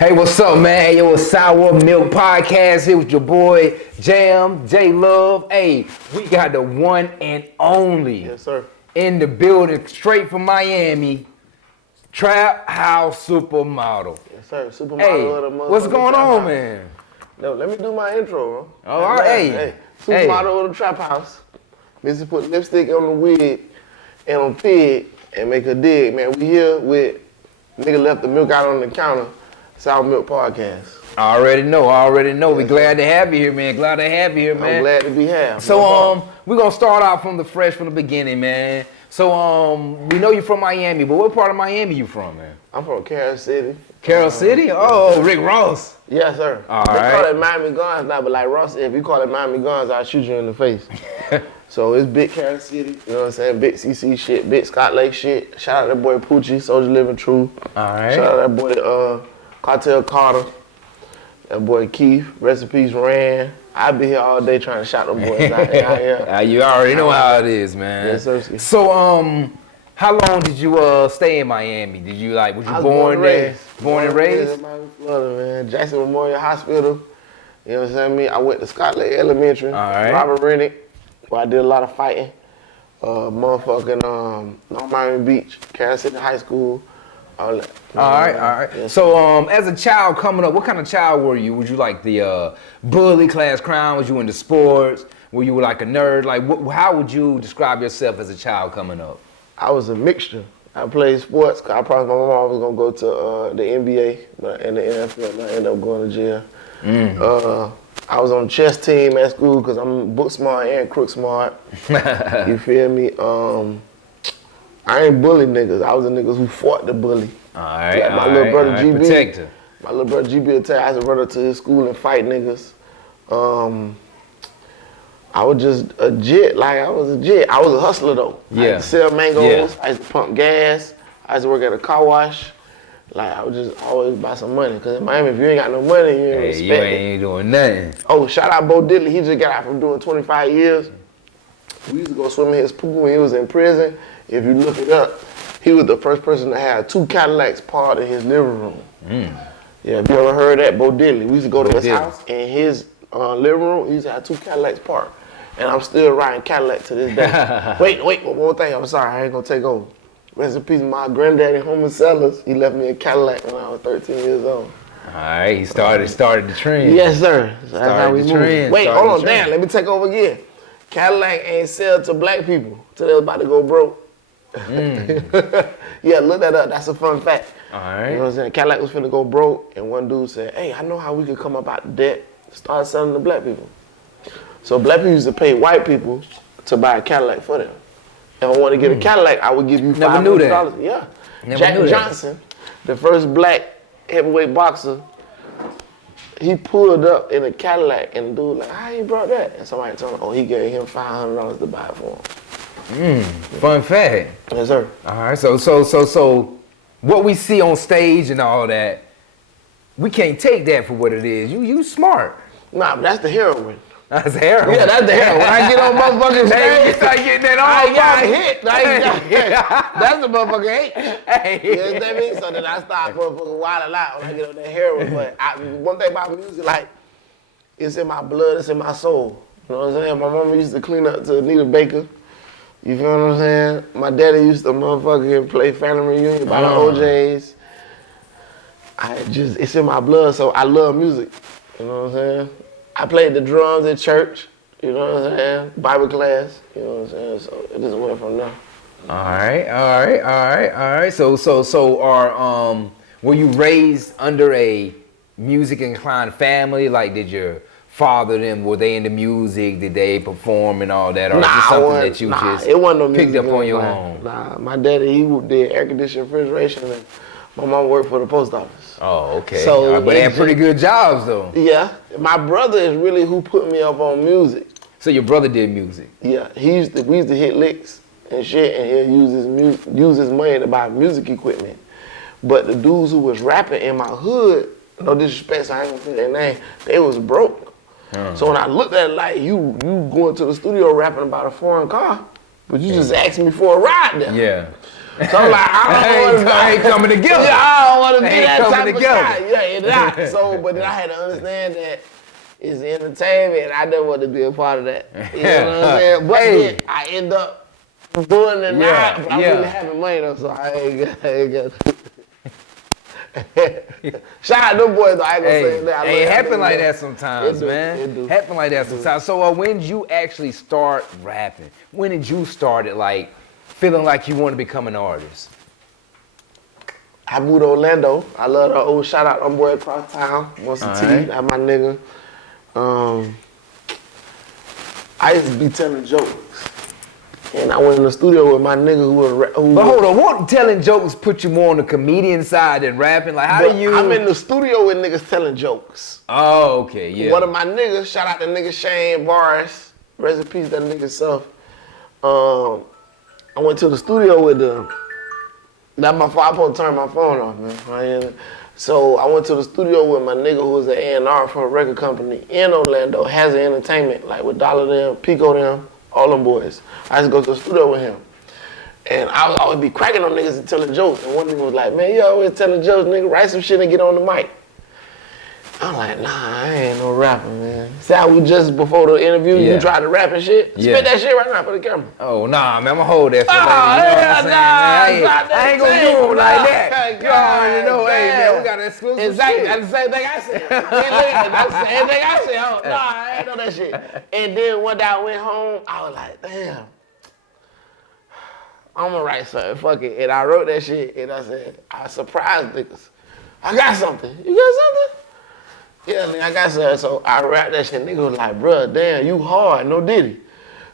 Hey, what's up, man? Yo, it's Sour Milk Podcast here with your boy Jam, J Love. Hey, we got the one and only Yes, sir. in the building, straight from Miami, Traphouse Supermodel. Yes, sir. Supermodel Hey, of the what's going Trap on, House. man? No, let me do my intro, bro. Oh, all right. Hey, Supermodel of the Trap House. Missy put lipstick on the wig and on pig and make her dig, man. We here with nigga left the milk out on the counter. Sour Milk Podcast. I already know. Yes, We glad to have you here, man. Glad to have you here, man. I'm glad to be here. So we're gonna start off from the beginning, man. So we know you're from Miami, but what part of Miami you from, man? I'm from Carol City. Carol City? Oh, Rick Ross. Yes, sir. All they right. call it Miami Guns now, but like Ross said, if you call it Miami Guns, I'll shoot you in the face. So it's big Carol City, you know what I'm saying? Big CC shit, big Scott Lake shit. Shout out that boy Poochie, Soldier Living True. All right. Shout out that boy Cartel Carter. That boy Keith, recipes Ran. I be here all day trying to shout them boys out here. You already know how it is, man. Yes, sir. So how long did you stay in Miami? Did you was you born there? Born and raised? in Miami, Florida, man. Jackson Memorial Hospital. You know what I'm saying? I went to Scott Lake Elementary. All right. Robert Rennick, where I did a lot of fighting. Motherfucking North Miami Beach, Kansas City High School. All that. All right. Yes. So as a child coming up, what kind of child were you? Was you like the bully, class clown? Was you into sports? Were you like a nerd? Like how would you describe yourself as a child coming up? I was a mixture. I played sports. I promised my mom I was gonna go to the NBA and the NFL, but I ended up going to jail. I was on the chess team at school because I'm book smart and crook smart. You feel me? I ain't bully niggas. I was the niggas who fought the bully. All right. Like my little brother GB. Protector. My little brother GB will tell you I used to run up to his school and fight niggas. I was just a jit. I was a hustler though. Yeah. I used to sell mangoes. Yeah. I used to pump gas. I used to work at a car wash. I was just always buy some money. Cause in Miami, if you ain't got no money, you ain't respect you it. ain't doing nothing. Oh, shout out Bo Diddley. He just got out from doing 25 years. We used to go swim in his pool when he was in prison. If you look it up, he was the first person to have 2 Cadillacs parked in his living room. Yeah, if you ever heard that, Bo Diddley. We used to go to his house and his living room, he used to have 2 Cadillacs parked. And I'm still riding Cadillac to this day. Wait, one more thing. I'm sorry, I ain't gonna take over. Rest in peace, my granddaddy, Homer Sellers. He left me a Cadillac when I was 13 years old. All right, he started the trend. Yes, sir. So that's how we move. Wait, hold on, damn. Let me take over again. Cadillac ain't sell to black people till they was about to go broke. Yeah, look that up. That's a fun fact. All right. You know what I'm saying? Cadillac was finna go broke, and one dude said, "Hey, I know how we could come up out of debt. Start selling to black people." So black people used to pay white people to buy a Cadillac for them. If I want to get a Cadillac, I would give you $500. Yeah. Jack Johnson, the first black heavyweight boxer, he pulled up in a Cadillac, and the dude like, "How you brought that?" And somebody told him, "Oh, he gave him $500 to buy it for him." Fun fact. Yes, sir. All right, so what we see on stage and all that, we can't take that for what it is. You smart. Nah, but that's the heroin. That's heroin. Yeah, that's the heroin. When I get on motherfucking stage, start getting that I got all hit. That's the motherfucking hate. Hey. You understand me? So then I start motherfucking wilding out when I get on that heroin. But one thing about music, it's in my blood, it's in my soul. You know what I'm saying? My mama used to clean up to Anita Baker. You feel what I'm saying? My daddy used to motherfucking play Family Reunion by the OJs. It's in my blood, so I love music. You know what I'm saying? I played the drums at church, you know what I'm saying? Bible class, you know what I'm saying? So it just went from there. All right. So were you raised under a music inclined family? Like, did your father were they into music? Did they perform and all that? Or is it something that you just it wasn't no picked music up on your own? Nah, my daddy, he did air conditioning refrigeration, and my mom worked for the post office. Oh, okay. So but they had pretty good jobs though. Yeah. My brother is really who put me up on music. So your brother did music? Yeah. We used to hit licks and shit, and he'll use his money to buy music equipment. But the dudes who was rapping in my hood, no disrespect, so I ain't gonna say their name, they was broke. So when I looked at it like, you going to the studio rapping about a foreign car, but you just asked me for a ride there. Yeah. So I'm like, I don't want to ain't coming together. Yeah, I don't want to be Ain't that coming type together. of guy. Yeah, it's not. So, but then I had to understand that it's entertainment, and I never want to be a part of that. You know what I'm saying? But then I end up doing it now, but I'm really having money though, so I ain't got Shout out to them boys though, I ain't gonna say that. It happen like that sometimes, man. It do. Happen like that sometimes. So when did you actually start rapping? When did you start it, like, feeling like you want to become an artist? I moved to Orlando. I love the old shout out them boy across town. Once a T, that's my nigga. I used to be telling jokes. And I went in the studio with my nigga But hold on, won't telling jokes put you more on the comedian side than rapping? Like, how do you... I'm in the studio with niggas telling jokes. Oh, okay, yeah. One of my niggas, shout out to nigga Shane Boris, rest in peace, that nigga self. I went to the studio with them. That's my fault, I'm supposed to turn my phone off, man. So I went to the studio with my nigga who was an A&R for a record company in Orlando, has an entertainment, like with Dollar them, Pico them, all them boys. I used to go to the studio with him. And I would always be cracking on niggas and telling jokes. And one nigga was like, man, you always telling jokes, nigga, write some shit and get on the mic. I'm like, nah, I ain't no rapper, man. See how we just before the interview, you tried to rap and shit? Spit that shit right now for the camera. Oh, nah, man, I'm gonna hold that for later. You know what I'm saying, man? I ain't gonna do it like that. You already know, hey, man, we got an exclusive Exactly, shit. that's the same thing I said. That's the same thing I said. Oh, nah, I ain't know that shit. And then one day I went home, I was like, damn. I'm gonna write something, fuck it. And I wrote that shit, and I said, I surprised niggas. I got something. You got something? Yeah, nigga, I got something. So I rapped that shit. Nigga was like, bruh, damn, you hard, no Diddy.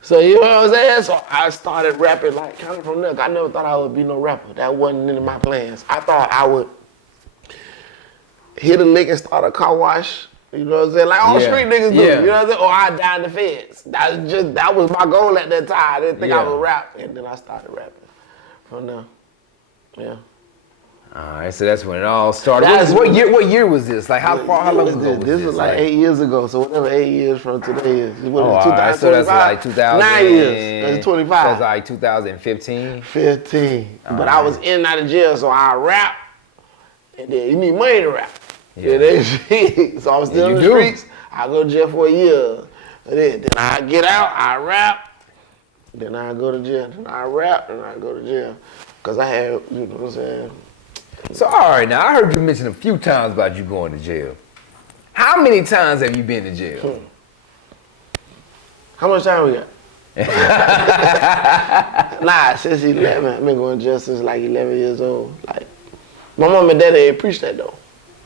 So you know what I'm saying? So I started rapping like kind of from there. I never thought I would be no rapper. That wasn't in my plans. I thought I would hit a lick and start a car wash. You know what I'm saying? Like all street niggas do. You know what I'm saying? Or I'd die in the feds. That was my goal at that time. I didn't think I would rap. And then I started rapping from there. Yeah. All right, so that's when it all started. What year was this? Like how long ago was this? This was like 8 years ago. So whatever 8 years from today is. All right, so that's like 2000. 9 years. That's 25. That's like 2015. 15. But I was in and out of jail, so I rap. And then you need money to rap. Yeah. So I was still in the streets. I go to jail for a year. Then I get out, I rap. Then I go to jail. Then I rap, and I go to jail. Because I had, you know what I'm saying? So, all right, now, I heard you mention a few times about you going to jail. How many times have you been to jail? How much time we got? Nah, since 11. I've been going to jail since like 11 years old. Like, my mom and daddy ain't preach that, though.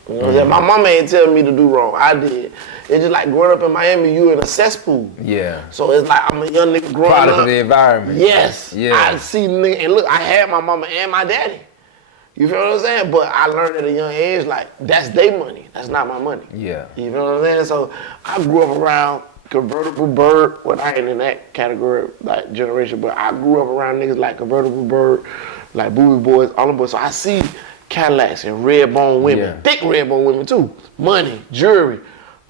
You know what I'm saying? My mama ain't telling me to do wrong. I did. It's just like growing up in Miami, you in a cesspool. Yeah. So it's like I'm a young nigga growing up. Product of the environment. Yes. Yeah. I see nigga, and look, I had my mama and my daddy. You feel what I'm saying? But I learned at a young age, like, that's their money. That's not my money. Yeah. You feel what I'm saying? So I grew up around Convertible Bird. Well, I ain't in that category, like, generation, but I grew up around niggas like Convertible Bird, like Booby Boys, all them boys. So I see Cadillacs and red bone women, thick red bone women too, money, jewelry.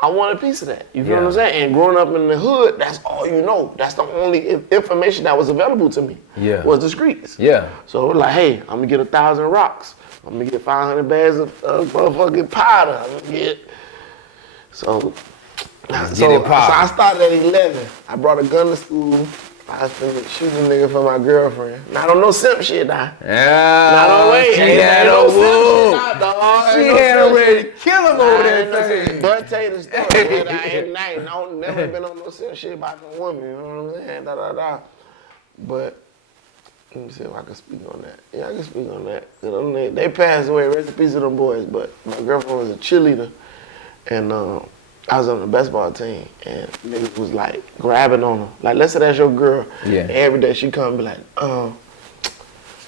I want a piece of that. You feel what I'm saying? And growing up in the hood, that's all you know. That's the only information that was available to me. Was the streets. So it was like, hey, I'm gonna get 1,000 rocks. I'm gonna get 500 bags of motherfucking powder. I'm gonna get. So I started at 11. I brought a gun to school. I was finna shoot a nigga for my girlfriend. Not on no simp shit now. Not on way. She had no simp shit, dog. She had already kill him over that thing. But tell you the story. I ain't never been on no simp shit about no woman. You know what I'm saying? But let me see if I can speak on that. Yeah, I can speak on that. They passed away. Rest in peace to them boys. But my girlfriend was a cheerleader, and I was on the basketball team, and niggas was like grabbing on her. Like, let's say that's your girl. And every day she come and be like,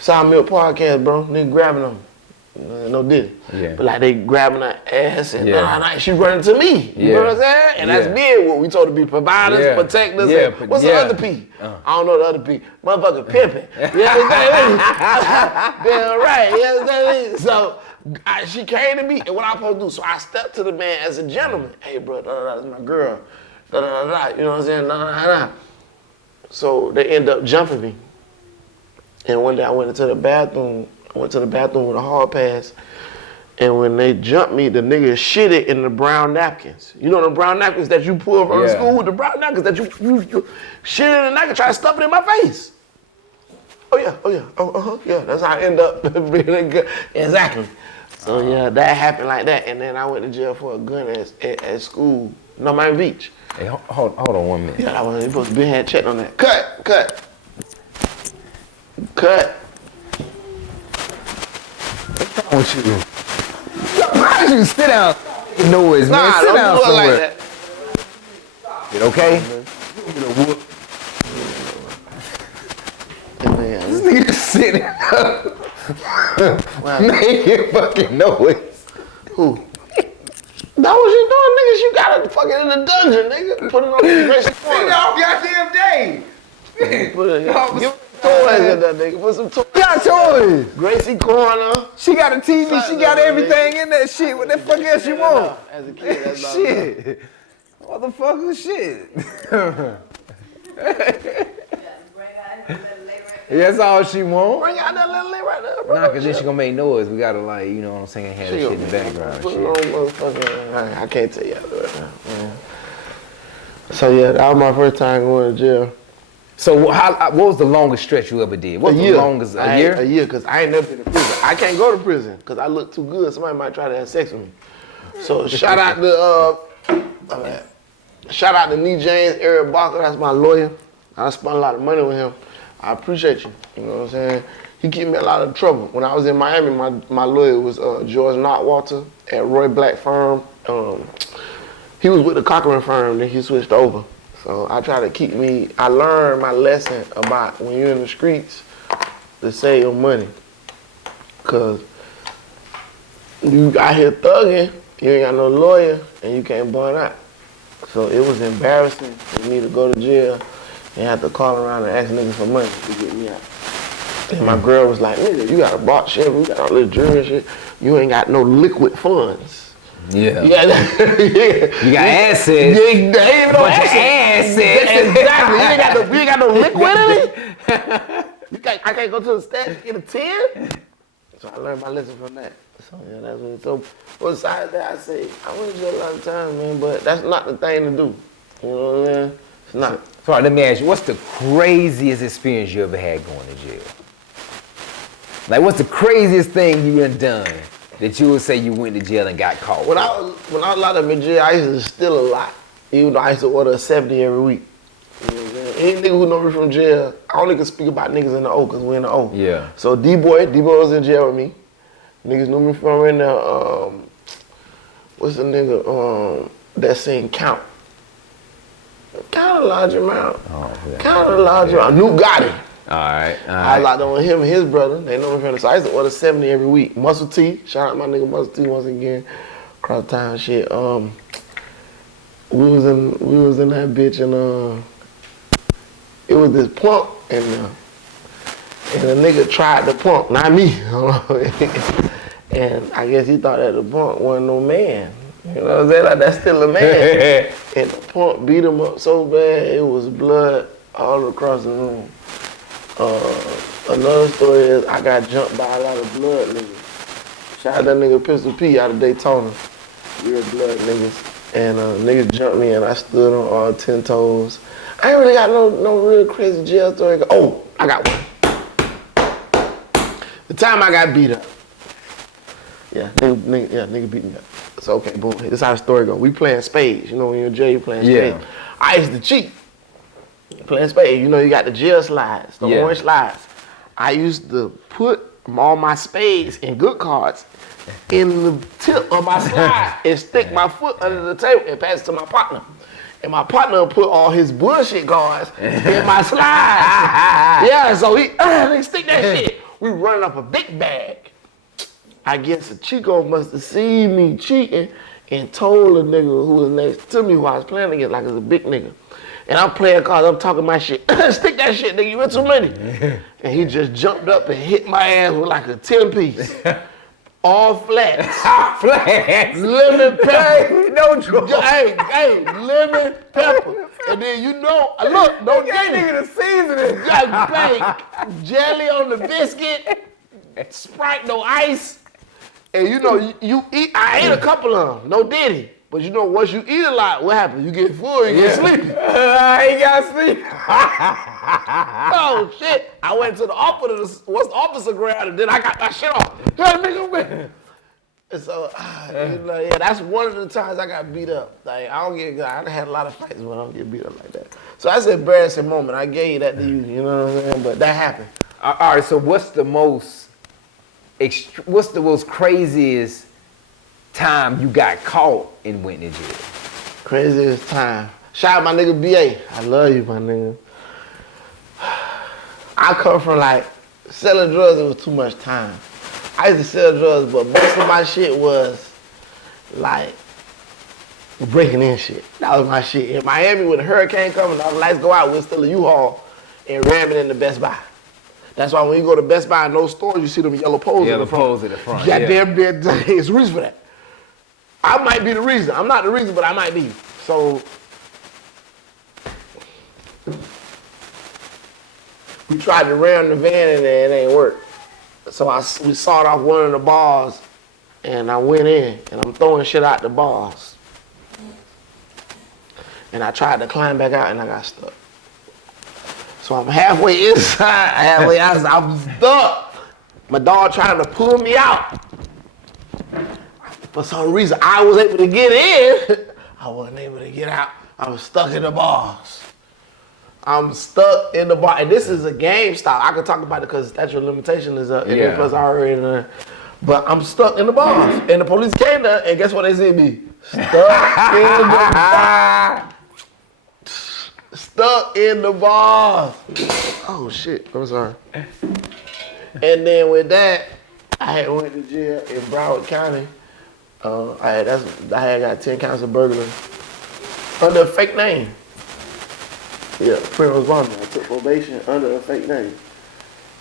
Sound Milk Podcast, bro. Nigga grabbing on her. No Diddy. But like they grabbing her ass and she running to me. You know what I'm saying? And that's big. What we told to be providers, protectors. What's the other P? I don't know the other P. Motherfucker pimping. You understand? Damn right. You understand? So she came to me, and what I supposed to do? So I stepped to the man as a gentleman. Hey, bro, that's my girl. You know what I'm saying? So they end up jumping me. And one day I went into the bathroom. I went to the bathroom with a hall pass. And when they jumped me, the nigga shitted in the brown napkins. You know the brown napkins that you pull from the school? The brown napkins that you shit in the napkin, try to stuff it in my face. Oh yeah, yeah. That's how I end up being good. Exactly. So yeah, that happened like that. And then I went to jail for a gun at school, no, Miami Beach. Hey, hold on 1 minute. Yeah, I was supposed to be had checked on that. Cut. What's wrong with you? Why did you sit down? Noise, man. Nah, Sit don't down do it somewhere. like that. It okay? Get a whoop. This nigga just sitting up, making fucking noise. Who? That what you doing, niggas? You gotta fucking in the dungeon, nigga. Put it on the Gracie corner. Y'all goddamn day. Put it. Give toys in that nigga. Put some toys. Got toys. Gracie corner. She got a TV. She got everything in that shit. What the fuck else you want? As a kid, that's not Shit. Motherfucker, shit. That's all she want. Bring out that little lid right there, bro. Nah, cause then she gonna make noise. We gotta like, you know what I'm saying, have that shit in the background. Put it on motherfucking. I can't tell you how to do it now. Man. So yeah, that was my first time going to jail. So what was the longest stretch you ever did? What was the longest, a year? A year, cause I ain't never been to prison. I can't go to prison, cause I look too good. Somebody might try to have sex with me. So shout out to Nee James, Eric Barker, that's my lawyer. I spent a lot of money with him. I appreciate you, you know what I'm saying? He kept me in a lot of trouble. When I was in Miami, my lawyer was George Notwalter at Roy Black Firm. He was with the Cochran firm, then he switched over. So I try to I learned my lesson about when you're in the streets to save your money. Cause you out here thugging, you ain't got no lawyer, and you can't bond out. So it was embarrassing for me to go to jail and have to call around and ask niggas for money to get me out. And my girl was like, nigga, you got a box shit, you got all this jewelry and shit, you ain't got no liquid funds. Yeah. Yeah. You got assets. They ain't no Bunch of assets. assets. Exactly. You ain't got no liquid in it. I can't go to the stash and get a 10. So I learned my lesson from that. So yeah, that's what. So besides that, I say I went to jail a lot of times, man. But that's not the thing to do. You know what I mean? It's not. So let me ask you, what's the craziest experience you ever had going to jail? Like, what's the craziest thing you done that you would say you went to jail and got caught? When I was locked up in jail, I used to steal a lot. Even though I used to order a 70 every week. You know what I'm saying? Any nigga who know me from jail, I only can speak about niggas in the O, because we in the O. Yeah. So D-Boy was in jail with me. Niggas knew me from in there, what's the nigga that sing Count? Count a large amount. Oh, yeah. Count a large amount. New Gotti. All right. I locked up with him and his brother. They know me from the, so I used to order 70 every week. Muscle T, shout out my nigga Muscle T once again. Cross town shit. We was in that bitch and it was this punk and the nigga tried the punk, not me. And I guess he thought that the punk wasn't no man. You know what I'm saying? Like, that's still a man. And the punk beat him up so bad, it was blood all across the room. Another story is I got jumped by a lot of blood niggas. Shout out that nigga Pistol P out of Daytona. Real blood niggas. And niggas jumped me and I stood on all 10 toes. I ain't really got no real crazy jail story. Oh, I got one. The time I got beat up. Yeah, nigga beat me up. So okay, boom. This is how the story go. We playing spades. You know when you're in jail, you playing spades. I used to cheat. Playing spades. You know you got the jail slides, the orange slides. I used to put all my spades and good cards in the tip of my slide and stick my foot under the table and pass it to my partner. And my partner put all his bullshit cards in my slide. Yeah, so they stick that shit. We running up a big bag. I guess a Chico must have seen me cheating and told a nigga who was next to me who I was playing against, like it's a big nigga. And I'm playing cards, I'm talking my shit. Stick that shit, nigga, you win too many. And he just jumped up and hit my ass with like a 10-piece. All flats. Flats. Lemon pepper. No joke. Hey, lemon pepper. And then you know, look, don't get nigga the seasoning. got bake, jelly on the biscuit, Sprite, no ice. And you know, you eat, I ate a couple of them, no diddy. But you know, once you eat a lot, what happens? You get full, you get sleepy. I ain't got sleep. Oh shit! I went to the office. What's the officer grabbed, and then I got my shit off. And so, yeah, that's one of the times I got beat up. Like I done had a lot of fights, but I don't get beat up like that. So that's an embarrassing moment. I gave that to you. You know what I'm saying? But that happened. All right. So what's the most craziest time you got caught and went to jail? Craziest time. Shout out my nigga BA. I love you, my nigga. I come from like selling drugs. It was too much time. I used to sell drugs, but most of my shit was like breaking in shit. That was my shit. In Miami, when the hurricane comes and all the lights go out, we'll steal a U-Haul and ram it in the Best Buy. That's why when you go to Best Buy in those stores, you see them yellow poles in the front. Yellow poles in the front. Goddamn, it's a reason for that. I might be the reason. I'm not the reason, but I might be. So we tried to ram the van and it ain't work. So we sawed off one of the bars and I went in and I'm throwing shit out the bars. And I tried to climb back out and I got stuck. So I'm halfway inside, halfway outside. I'm stuck. My dog trying to pull me out. For some reason, I was able to get in. I wasn't able to get out. I was stuck in the bars. I'm stuck in the bar. And this is a game style. I can talk about it because statute of limitation is up. And plus I already know. But I'm stuck in the bars. And the police came there, and guess what they see me? Stuck in the bars. Stuck in the bars. Oh, shit. I'm sorry. And then with that, I had went to jail in Broward County. I had got 10 counts of burglary under a fake name. Yeah, Prince Bond. I took probation under a fake name.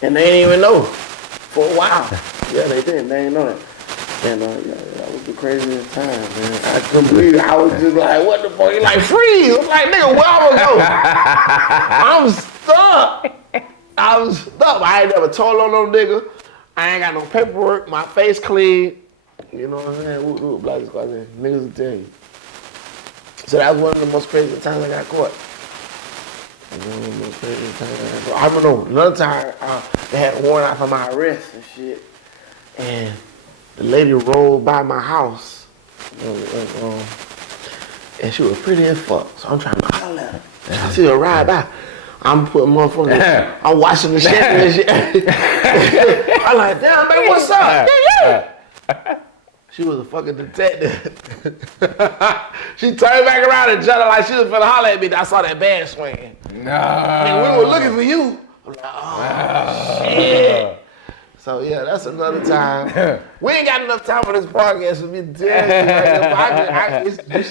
And they didn't even know for a while. Yeah, they didn't. They didn't know that. And yeah, that was the craziest time, man. I was just like, what the fuck? He like, freeze. I'm like, nigga, where I'm gonna go? I'm stuck. I stuck. I ain't never told on no nigga. I ain't got no paperwork. My face clean. You know what I'm saying? Whoop, black squad, niggas will tell you. So that was one of the most crazy times I got caught. I remember another time they had a warrant out for my arrest and shit. And the lady rolled by my house. And she was pretty as fuck. So I'm trying to holler at her. I see her ride by. I'm putting motherfuckers, I'm watching the shit and shit. I'm like, damn, baby, what's up? Yeah. She was a fucking detective. She turned back around and jumped like she was finna holler at me. I saw that bag swinging. No. And we were looking for you. I'm like, oh, shit. So yeah, that's another time. We ain't got enough time for this podcast for me to tell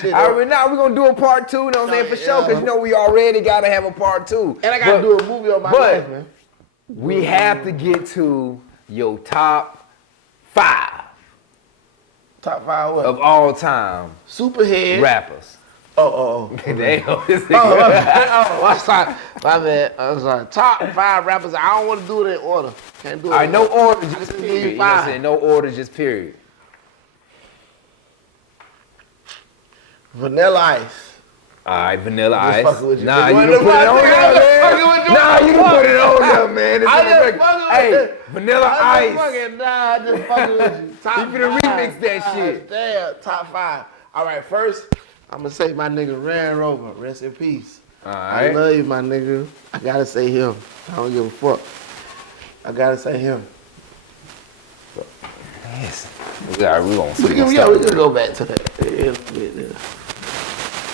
you. All right, now we're gonna do a part 2, you know what I'm saying, for sure, because you know we already gotta have a part 2. And I gotta do a movie on my life, man. We have to get to your top 5. Top 5 what? Of all time. Superhead. Rappers. Oh. Damn. My bad. I was like, top 5 rappers. I don't want to do it in order. Can't do it. All right, no order, just period. You know what I'm saying? No order, just period. Vanilla Ice. All right, Vanilla Ice. Nah, you can put it on there, man. Nah, you can put it on there, man. Hey, Vanilla Ice. I just fucking with you. Top 5. You finna remix that shit. Damn, top 5. All right, first, I'm gonna say my nigga Ran Rover. Rest in peace. All right. I love you, my nigga. I gotta say him. I don't give a fuck. I gotta say him. Yes. We gonna go back to that.